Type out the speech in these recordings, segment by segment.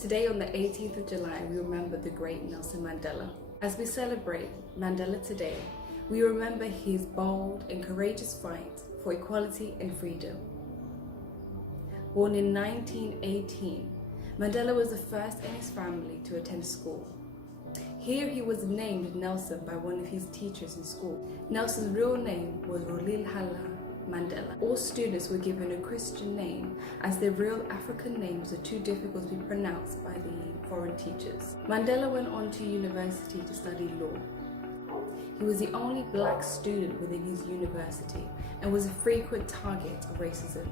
Today on the 18th of July, we remember the great Nelson Mandela. As we celebrate Mandela today, we remember his bold and courageous fight for equality and freedom. Born in 1918, Mandela was the first in his family to attend school. Here he was named Nelson by one of his teachers in school. Nelson's real name was Rolihlahla Mandela. All students were given a Christian name as their real African names are too difficult to be pronounced by the foreign teachers. Mandela went on to university to study law. He was the only black student within his university and was a frequent target of racism.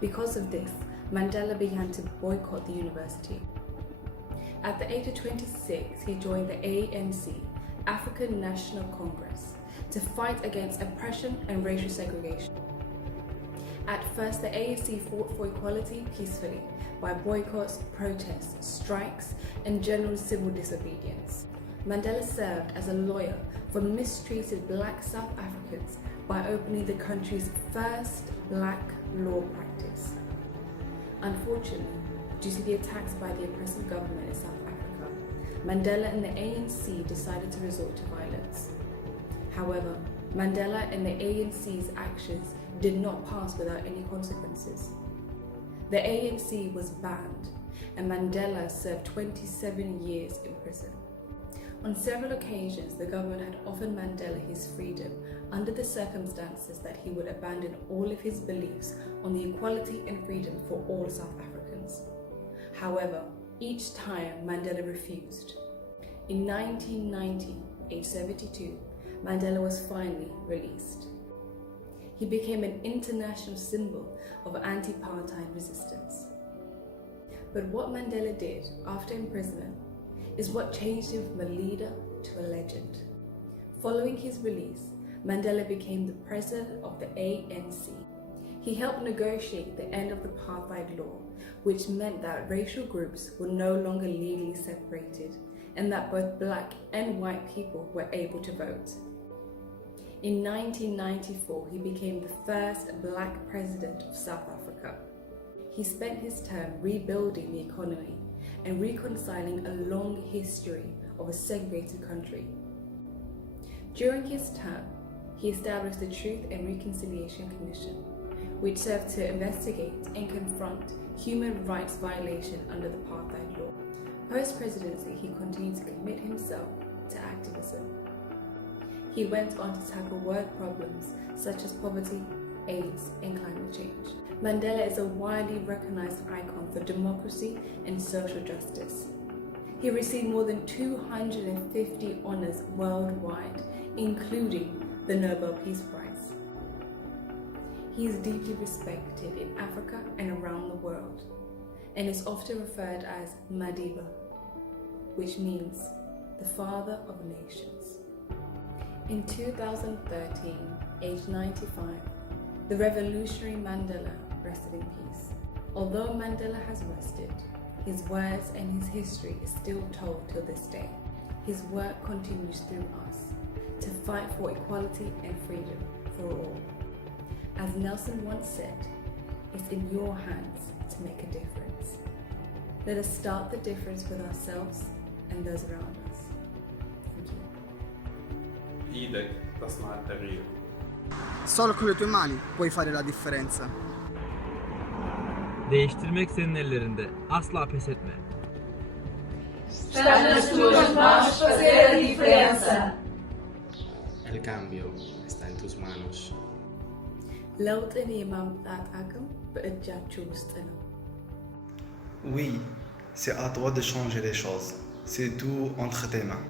Because of this, Mandela began to boycott the university. At the age of 26, he joined the ANC, African National Congress, to fight against oppression and racial segregation. At first, the ANC fought for equality peacefully by boycotts, protests, strikes, and general civil disobedience. Mandela served as a lawyer for mistreated black South Africans by opening the country's first black law practice. Unfortunately, due to the attacks by the oppressive government in South Africa, Mandela and the ANC decided to resort to violence. However, Mandela and the ANC's actions did not pass without any consequences. The ANC was banned, and Mandela served 27 years in prison. On several occasions, the government had offered Mandela his freedom under the circumstances that he would abandon all of his beliefs on the equality and freedom for all South Africans. However, each time Mandela refused. In 1990, aged 72, Mandela was finally released. He became an international symbol of anti-apartheid resistance. But what Mandela did after imprisonment is what changed him from a leader to a legend. Following his release, Mandela became the president of the ANC. He helped negotiate the end of the apartheid law, which meant that racial groups were no longer legally separated and that both black and white people were able to vote. In 1994, he became the first black president of South Africa. He spent his term rebuilding the economy and reconciling a long history of a segregated country. During his term, he established the Truth and Reconciliation Commission, which served to investigate and confront human rights violation under the apartheid law. Post-presidency, he continued to commit himself to activism. He went on to tackle world problems such as poverty, AIDS, and climate change. Mandela is a widely recognized icon for democracy and social justice. He received more than 250 honors worldwide, including the Nobel Peace Prize. He is deeply respected in Africa and around the world, and is often referred as Madiba, which means the father of nations. In 2013, aged 95, the revolutionary Mandela rested in peace. Although Mandela has rested, his words and his history is still told till this day. His work continues through us to fight for equality and freedom for all. As Nelson once said, it's in your hands to make a difference. Let us start the difference with ourselves and those around us. Thank you. إيدك تصنع التغيير. Solo con le tue mani puoi fare la differenza. Değiştirmek senin ellerinde. Asla pes etme. Está nas tuas mãos fazer a diferença. El cambio está en tus manos. ለውጥ እኔ የማምጣት አቅም በእጃችሁ ውስጥ ነው። Oui, c'est à toi de changer les choses. C'est tout entre tes mains.